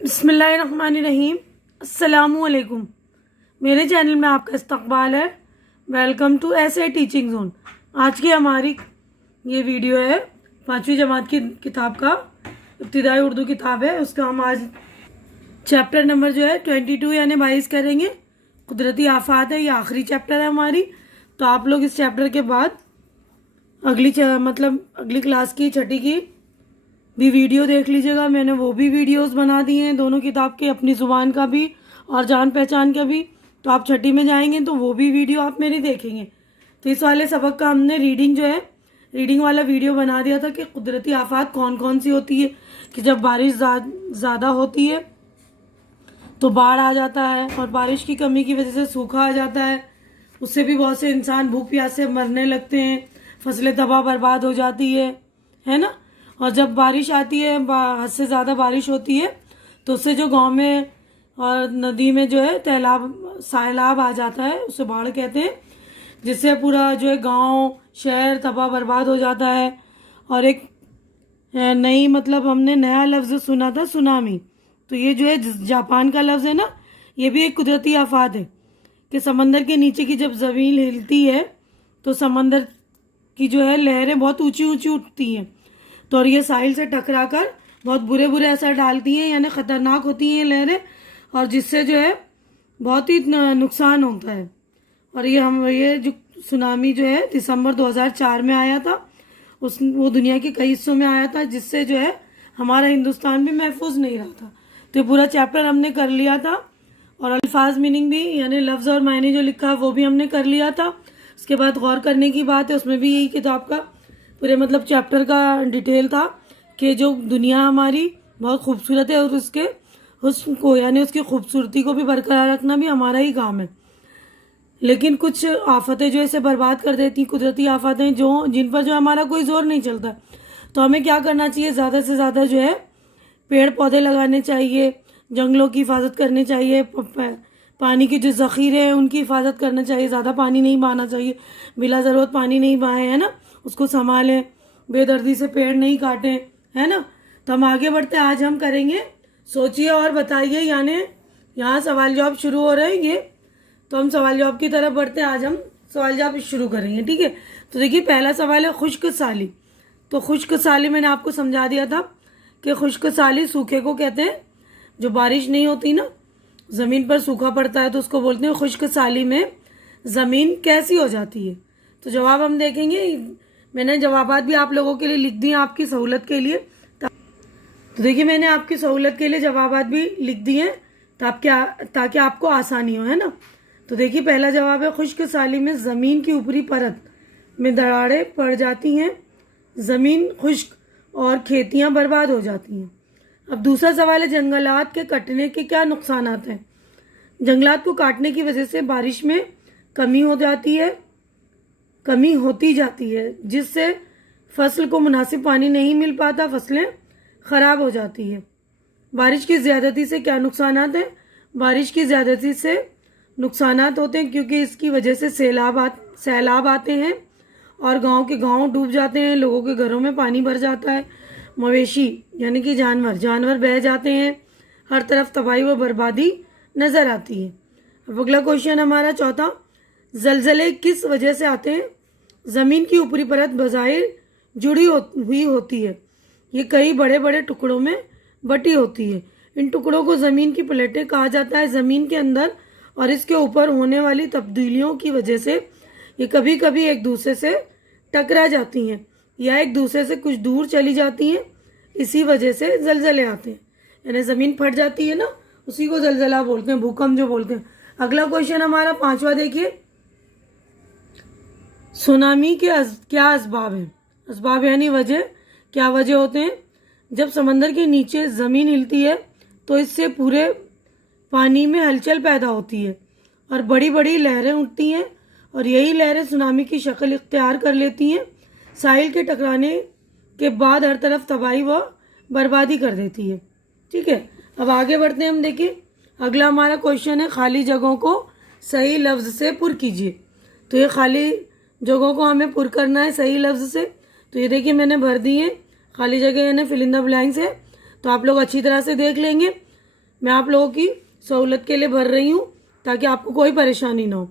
बिस्मिल्लाहिर्रहमानिर्रहीम। अस्सलामुअलैकुम। मेरे चैनल में आपका इस्तकबाल है। वेलकम टू ऐसे टीचिंग जोन। आज की हमारी ये वीडियो है 5वीं जमात की किताब का, इब्तिदाई उर्दू किताब है। उसका हम आज चैप्टर नंबर जो है 22 यानी 22 करेंगे। कुदरती आफात है, ये आखिरी चैप्टर है हमारी। तो आप लोग इस चैप्टर के बाद अगली क्लास की छठी की भी वीडियो देख लीजिएगा। मैंने वो भी वीडियोस बना दिए हैं दोनों किताब के, अपनी ज़ुबान का भी और जान पहचान का भी। तो आप छठी में जाएंगे तो वो भी वीडियो आप मेरी देखेंगे। तो इस वाले सबक का हमने रीडिंग वाला वीडियो बना दिया था कि कुदरती आफात कौन कौन सी होती है। कि जब बारिश ज़्यादा होती है तो बाढ़ आ जाता है, और बारिश की कमी की वजह से सूखा आ जाता है। उससे भी बहुत से इंसान भूख प्यास से मरने लगते हैं, फसलें तबाह बर्बाद हो जाती है ना। और जब बारिश आती है, हद से ज़्यादा बारिश होती है, तो उससे जो गांव में और नदी में जो है सैलाब आ जाता है, उसे बाढ़ कहते हैं। जिससे पूरा जो है गांव शहर तबाह बर्बाद हो जाता है। और एक नई हमने नया लफ्ज़ सुना था, सुनामी। तो ये जो है जापान का लफ्ज़ है ना, ये भी एक कुदरती आफात है कि समंदर के नीचे की जब ज़मीन हिलती है तो समंदर की जो है लहरें बहुत ऊंची ऊंची उठती हैं। तो और ये साहिल से टकराकर बहुत बुरे असर डालती हैं, यानी ख़तरनाक होती हैं लहरें, और जिससे जो है बहुत ही नुकसान होता है। और ये जो सुनामी जो है दिसंबर 2004 में आया था। वो दुनिया के कई हिस्सों में आया था, जिससे जो है हमारा हिंदुस्तान भी महफूज नहीं रहा था। तो पूरा चैप्टर हमने कर लिया था, और अल्फाज मीनिंग भी यानी लफ्ज़ और मायने जो लिखा है वो भी हमने कर लिया था। उसके बाद गौर करने की बात है, उसमें भी यही किताब का पूरे चैप्टर का डिटेल था कि जो दुनिया हमारी बहुत खूबसूरत है, और उसके हुस्न को यानी उसकी खूबसूरती को भी बरकरार रखना भी हमारा ही काम है। लेकिन कुछ आफतें जो इसे बर्बाद कर देती, कुदरती आफतें जिन पर जो हमारा कोई जोर नहीं चलता। तो हमें क्या करना चाहिए, ज़्यादा से ज़्यादा जो है पेड़ पौधे लगाने चाहिए, जंगलों की हिफाजत करनी चाहिए, पानी के जो ज़ख़ीरे हैं उनकी हिफाजत करना चाहिए। ज़्यादा पानी नहीं बहाना चाहिए, बिला ज़रूरत पानी नहीं बहाएं, है ना। उसको संभालें, बेदर्दी से पेड़ नहीं काटें, है ना। तो हम आगे बढ़ते हैं। आज हम करेंगे सोचिए और बताइए, यानी यहाँ सवाल जवाब शुरू हो रहे हैं ये। तो हम सवाल जवाब की तरफ बढ़ते हैं। आज हम सवाल जवाब शुरू करेंगे, ठीक है। तो देखिए पहला सवाल है खुश्क साली। तो खुश्क साली मैंने आपको समझा दिया था कि खुश्क साली सूखे को कहते हैं। जो बारिश नहीं होती ना, ज़मीन पर सूखा पड़ता है, तो उसको बोलते हैं खुश्क साली में ज़मीन कैसी हो जाती है। तो जवाब हम देखेंगे। मैंने जवाबात भी आप लोगों के लिए लिख दिए आपकी सहूलत के लिए। तो देखिए मैंने आपकी सहूलत के लिए जवाबात भी लिख दिए हैं ताकि आपको आसानी हो, है ना। तो देखिए पहला जवाब है खुश्क साली में ज़मीन की ऊपरी परत में दरारें पड़ जाती हैं, ज़मीन खुश्क और खेतियां बर्बाद हो जाती हैं। अब दूसरा सवाल है जंगलात के कटने के क्या नुकसानात हैं। जंगलात को काटने की वजह से बारिश में कमी होती जाती है, जिससे फसल को मुनासिब पानी नहीं मिल पाता, फसलें ख़राब हो जाती है। बारिश की ज़्यादती से क्या नुकसानात हैं। बारिश की ज़्यादती से नुकसानात होते हैं क्योंकि इसकी वजह से सैलाब आते हैं और गांव के गांव डूब जाते हैं, लोगों के घरों में पानी भर जाता है, मवेशी यानी कि जानवर बह जाते हैं, हर तरफ तबाही व बर्बादी नज़र आती है। अब अगला क्वेश्चन हमारा चौथा, जलजले किस वजह से आते हैं। ज़मीन की ऊपरी परत बज़ाहिर जुड़ी हुई होती है, ये कई बड़े बड़े टुकड़ों में बटी होती है। इन टुकड़ों को ज़मीन की प्लेटें कहा जाता है। ज़मीन के अंदर और इसके ऊपर होने वाली तब्दीलियों की वजह से ये कभी कभी एक दूसरे से टकरा जाती हैं या एक दूसरे से कुछ दूर चली जाती हैं। इसी वजह से जलजले आते हैं, यानी ज़मीन फट जाती है ना, उसी को जलजला बोलते हैं, भूकंप जो बोलते हैं। अगला क्वेश्चन हमारा पांचवा देखिए, सुनामी के क्या असबाब हैं। असबाब यानी वजह, क्या वजह होते हैं। जब समंदर के नीचे ज़मीन हिलती है तो इससे पूरे पानी में हलचल पैदा होती है और बड़ी बड़ी लहरें उठती हैं, और यही लहरें सुनामी की शक्ल इख्तियार कर लेती हैं। साहिल के टकराने के बाद हर तरफ तबाही व बर्बादी कर देती है, ठीक है। अब आगे बढ़ते हैं हम। देखिए अगला हमारा क्वेश्चन है खाली जगहों को सही लफ्ज़ से पुर कीजिए। तो ये खाली जगहों को हमें पुर करना है सही लफ्ज़ से। तो ये देखिए मैंने भर दी है खाली जगह, यानी फिल इन द ब्लैंक्स है। तो आप लोग अच्छी तरह से देख लेंगे। मैं आप लोगों की सहूलत के लिए भर रही हूँ ताकि आपको कोई परेशानी ना हो।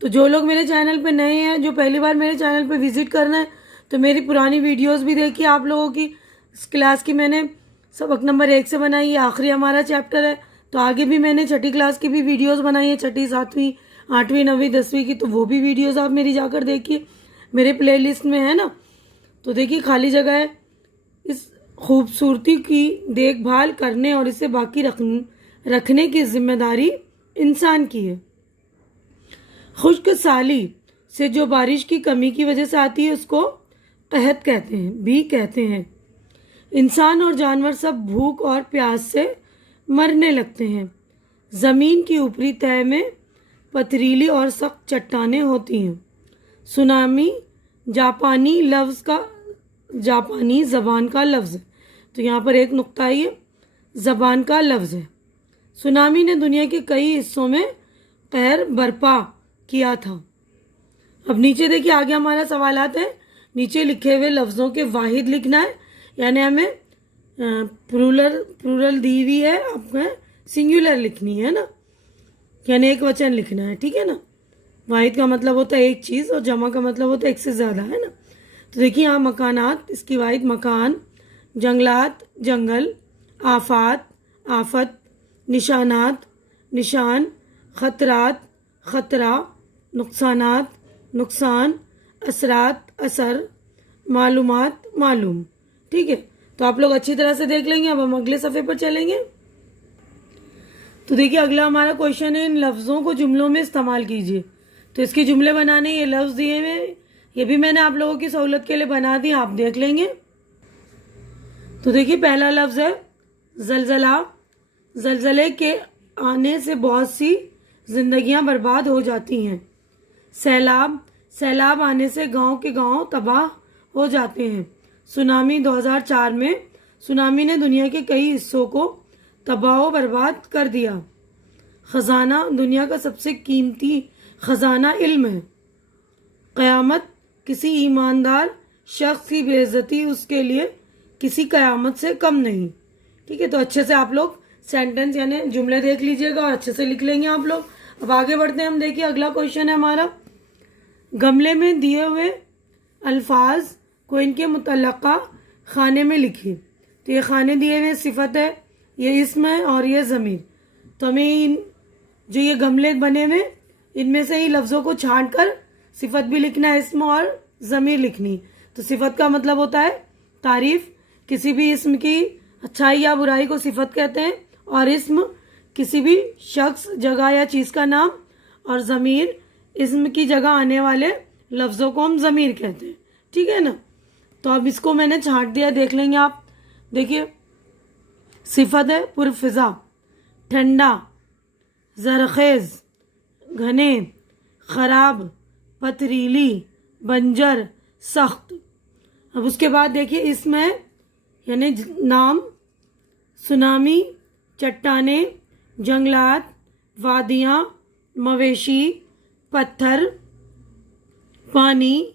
तो जो लोग मेरे चैनल पे नए हैं, जो पहली बार मेरे चैनल पे विजिट करना है, तो मेरी पुरानी वीडियोस भी देखिए आप लोगों की। इस क्लास की मैंने सबक नंबर 1 से बनाई है, आखिरी हमारा चैप्टर है। तो आगे भी मैंने छठी क्लास की भी वीडियोस बनाई है, छठी, 7वीं, 8वीं, 9वीं, 10वीं की, तो वो भी वीडियोस आप मेरी जाकर देखिए, मेरे प्लेलिस्ट में है ना। तो देखिए खाली जगह है। इस खूबसूरती की देखभाल करने और इसे बाकी रखने की जिम्मेदारी इंसान की है। खुश्क साली से जो बारिश की कमी की वजह से आती है उसको कहत कहते हैं, भी कहते हैं। इंसान और जानवर सब भूख और प्यास से मरने लगते हैं। ज़मीन की ऊपरी तह में पथरीली और सख्त चट्टानें होती हैं। सुनामी जापानी ज़बान का लफ्ज़ है। तो यहाँ पर एक नुक्ता है, ये ज़बान का लफ्ज़ है। सुनामी ने दुनिया के कई हिस्सों में कहर बर्पा किया था। अब नीचे देखिए, आगे हमारा सवालात है। नीचे लिखे हुए लफ्ज़ों के वाहिद लिखना है, यानी हमें प्लूरल दी हुई है, आपको सिंगुलर लिखनी है ना, यानी एक वचन लिखना है, ठीक है ना। वाहिद का मतलब होता है एक चीज़ और जमा का मतलब होता है एक से ज़्यादा, है ना। तो देखिए यहाँ मकानात, इसकी वाहिद मकान, जंगलात जंगल, आफात आफत, निशानात निशान, खतरात खतरा, नुकसानात नुकसान, असरात असर, मालूमात मालूम। ठीक है, तो आप लोग अच्छी तरह से देख लेंगे। अब हम अगले सफ़े पर चलेंगे। तो देखिए अगला हमारा क्वेश्चन है, इन लफ्ज़ों को जुमलों में इस्तेमाल कीजिए। तो इसके जुमले बनाने ये लफ्ज़ दिए हुए, ये भी मैंने आप लोगों की सहूलत के लिए बना दी, आप देख लेंगे। तो देखिए पहला लफ्ज़ है जलजला। जलजले के आने से बहुत सी जिंदगियां बर्बाद हो जाती हैं। सैलाब, सैलाब आने से गांव के गांव तबाह हो जाते हैं। सुनामी, 2004 में सुनामी ने दुनिया के कई हिस्सों को तबाह बर्बाद कर दिया। खजाना, दुनिया का सबसे कीमती खजाना इल्म है। क़यामत, किसी ईमानदार शख्स की बेइज्जती उसके लिए किसी क़यामत से कम नहीं। ठीक है, तो अच्छे से आप लोग सेंटेंस यानी जुमले देख लीजिएगा और अच्छे से लिख लेंगे आप लोग। अब आगे बढ़ते हैं हम। देखिए अगला क्वेश्चन है हमारा, गमले में दिए हुए अल्फाज को इनके मुतल्लका खाने में लिखिए। तो ये खाने दिए हुए सिफत है, ये इस्म है और ये ज़मीर। तो हमें जो ये गमले बने हुए इनमें से ही लफ्ज़ों को छांट कर सिफत भी लिखना है, इस्म और ज़मीर लिखनी। तो सिफत का मतलब होता है तारीफ़, किसी भी इस्म की अच्छाई या बुराई को सिफत कहते हैं, और इस्म किसी भी शख्स, जगह या चीज़ का नाम, और ज़मीर इस्म की जगह आने वाले लफ्ज़ों को हम ज़मीर कहते हैं। ठीक है ना। तो अब इसको मैंने छांट दिया, देख लेंगे आप। देखिए सिफत है पुरफ़िज़ा, ठंडा, ज़रख़ेज़, घने, ख़राब, पथरीली, बंजर, सख्त। अब उसके बाद देखिए इसम है यानी नाम, सुनामी, चट्टाने, जंगलात, वादियाँ, मवेशी, पत्थर, पानी,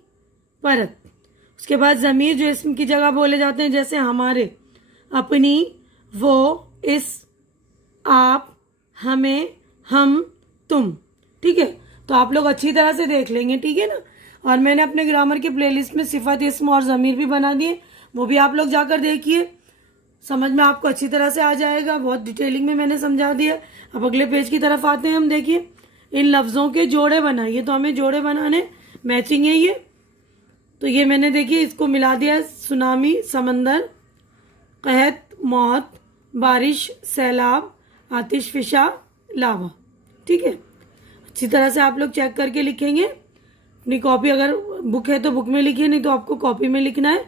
परत। उसके बाद ज़मीर जो इसम की जगह बोले जाते हैं, जैसे हमारे, अपनी, वो, इस, आप, हमें, हम, तुम। ठीक है, तो आप लोग अच्छी तरह से देख लेंगे, ठीक है ना। और मैंने अपने ग्रामर की प्लेलिस्ट में सिफत, इस्म और ज़मीर भी बना दिए, वो भी आप लोग जाकर देखिए, समझ में आपको अच्छी तरह से आ जाएगा। बहुत डिटेलिंग में मैंने समझा दिया। अब अगले पेज की तरफ आते हैं हम। देखिए इन लफ्ज़ों के जोड़े बनाइए। तो हमें जोड़े बनाने, मैचिंग है ये। तो ये मैंने देखिए इसको मिला दिया, सुनामी समंदर, कहत मौत, बारिश सैलाब, आतिशफिशा लावा। ठीक है, अच्छी तरह से आप लोग चेक करके लिखेंगे। अपनी कॉपी अगर बुक है तो बुक में लिखिए, नहीं तो आपको कॉपी में लिखना है।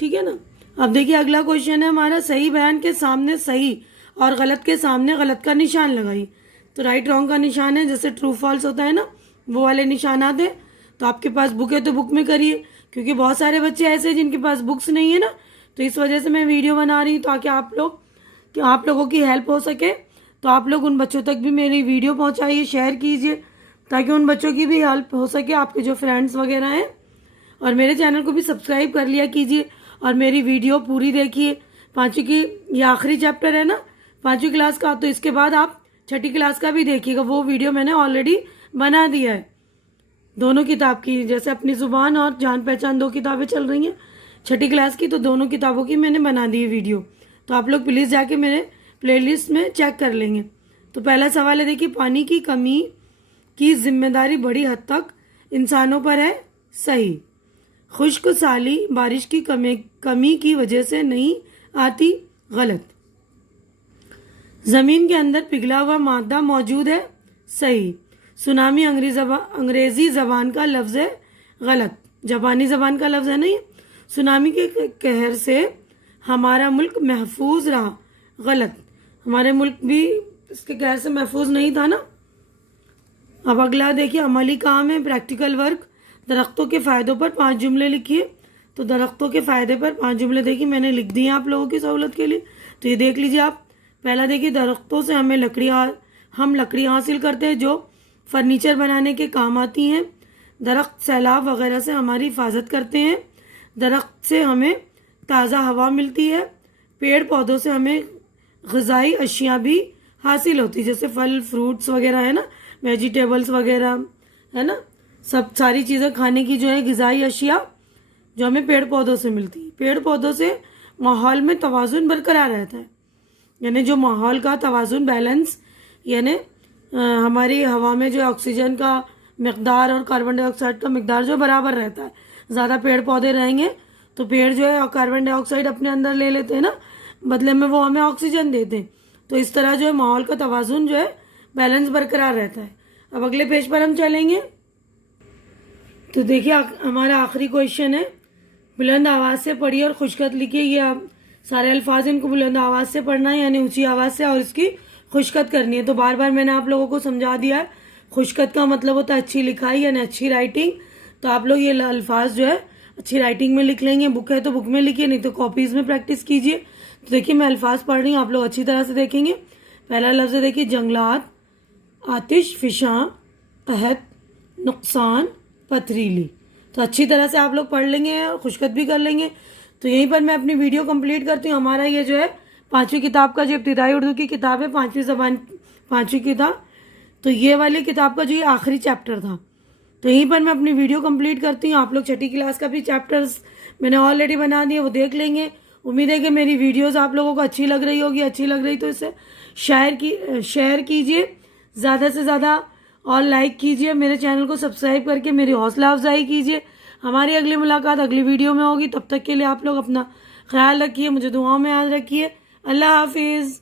ठीक है ना। अब देखिए अगला क्वेश्चन है हमारा, सही बयान के सामने सही और गलत के सामने गलत का निशान लगाइए। तो राइट रॉन्ग का निशान है, जैसे ट्रू फॉल्स होता है ना, वो वाले निशानात है। तो आपके पास बुक है तो बुक में करिए, क्योंकि बहुत सारे बच्चे ऐसे हैं जिनके पास बुक्स नहीं है ना, तो इस वजह से मैं वीडियो बना रही हूँ ताकि आप लोगों की हेल्प हो सके। तो आप लोग उन बच्चों तक भी मेरी वीडियो पहुँचाइए, शेयर कीजिए, ताकि उन बच्चों की भी हेल्प हो सके, आपके जो फ्रेंड्स वगैरह हैं। और मेरे चैनल को भी सब्सक्राइब कर लिया कीजिए और मेरी वीडियो पूरी देखिए। 5वीं की ये आखिरी चैप्टर है ना, 5वीं क्लास का, तो इसके बाद आप 6ठी क्लास का भी देखिएगा, वो वीडियो मैंने ऑलरेडी बना दिया है दोनों किताब की। जैसे अपनी ज़ुबान और जान पहचान 2 किताबें चल रही हैं 6ठी क्लास की, तो दोनों किताबों की मैंने बना दी है वीडियो। तो आप लोग प्लीज़ जाके मेरे प्लेलिस्ट में चेक कर लेंगे। तो पहला सवाल है, देखिए, पानी की कमी की जिम्मेदारी बड़ी हद तक इंसानों पर है, सही। खुश्क साली बारिश की कमी की वजह से नहीं आती, गलत। ज़मीन के अंदर पिघला हुआ मादा मौजूद है, सही। सुनामी अंग्रेजी ज़बान का लफ्ज़ है, गलत। जापानी ज़बान का लफ्ज़ है नहीं। सुनामी के कहर से हमारा मुल्क महफूज रहा, गलत। हमारे मुल्क भी इसके कहर से महफूज नहीं था ना। अब अगला देखिए, अमली काम है, प्रैक्टिकल वर्क। दरख्तों के फ़ायदों पर 5 जुमले लिखिए। तो दरख्तों के फ़ायदे पर 5 जुमले देखिए मैंने लिख दिए आप लोगों की सहूलत के लिए, तो ये देख लीजिए आप। पहला देखिए, दरख्तों से हम लकड़ी हासिल करते हैं जो फर्नीचर बनाने के काम आती हैं। दरख्त सैलाब वगैरह से हमारी हिफाजत करते हैं। दरख्त से हमें ताज़ा हवा मिलती है। पेड़ पौधों से हमें ग़िज़ाई अशिया भी हासिल होती है, जैसे फल फ्रूट्स वगैरह है ना, वेजिटेबल्स वगैरह है ना, सब सारी चीज़ें खाने की जो है ग़िज़ाई अशिया जो हमें पेड़ पौधों से मिलती है। पेड़ पौधों से माहौल में तवाज़ुन बरकरार रहता है, यानी जो माहौल का तवाज़ुन बैलेंस, यानी हमारी हवा में जो ऑक्सीजन का मकदार और कार्बन डाइऑक्साइड का मकदार जो बराबर रहता है। ज़्यादा पेड़ पौधे रहेंगे तो पेड़ जो है कार्बन डाइऑक्साइड अपने अंदर ले लेते हैं ना, बदले में वो हमें ऑक्सीजन देते हैं। तो इस तरह जो है माहौल का तवाज़ुन जो है बैलेंस बरकरार रहता है। अब अगले पेज पर हम चलेंगे। तो देखिए हमारा आखिरी क्वेश्चन है, बुलंद आवाज़ से पढ़िए और खुशखत लिखिए। ये आप सारे अल्फाज इनको बुलंद आवाज़ से पढ़ना है, यानी ऊंची आवाज़ से, और इसकी खुशखत करनी है। तो बार बार मैंने आप लोगों को समझा दिया है, खुशखत का मतलब होता है अच्छी लिखाई यानी अच्छी राइटिंग। तो आप लोग ये अल्फाज जो है अच्छी राइटिंग में लिख लेंगे। बुक है तो बुक में लिखिए, नहीं तो कॉपीज़ में प्रैक्टिस कीजिए। तो देखिए मैं अल्फाज पढ़ रही हूँ, आप लोग अच्छी तरह से देखेंगे। पहला लफ्ज़ है देखिए, जंगलात, आतिश फिशां, कहत, नुकसान, पथरीली। तो अच्छी तरह से आप लोग पढ़ लेंगे और खुशखत भी कर लेंगे। तो यहीं पर मैं अपनी वीडियो कंप्लीट करती हूँ। हमारा ये जो है 5वीं किताब का जो इब्तिदाई उर्दू की किताब है, 5वीं किताब, तो ये वाली किताब का जो ये आखिरी चैप्टर था। तो यहीं पर मैं अपनी वीडियो कंप्लीट करती हूँ। आप लोग 6ठी क्लास का भी चैप्टर्स मैंने ऑलरेडी बना दिए, वो देख लेंगे। उम्मीद है कि मेरी वीडियोस आप लोगों को अच्छी लग रही होगी। अच्छी लग रही तो इसे शेयर कीजिए ज़्यादा से ज़्यादा और लाइक कीजिए। मेरे चैनल को सब्सक्राइब करके मेरी हौसला अफजाई कीजिए। हमारी अगली मुलाकात अगली वीडियो में होगी। तब तक के लिए आप लोग अपना ख्याल रखिए, मुझे दुआओं में याद रखिए। अल्लाह हाफिज़।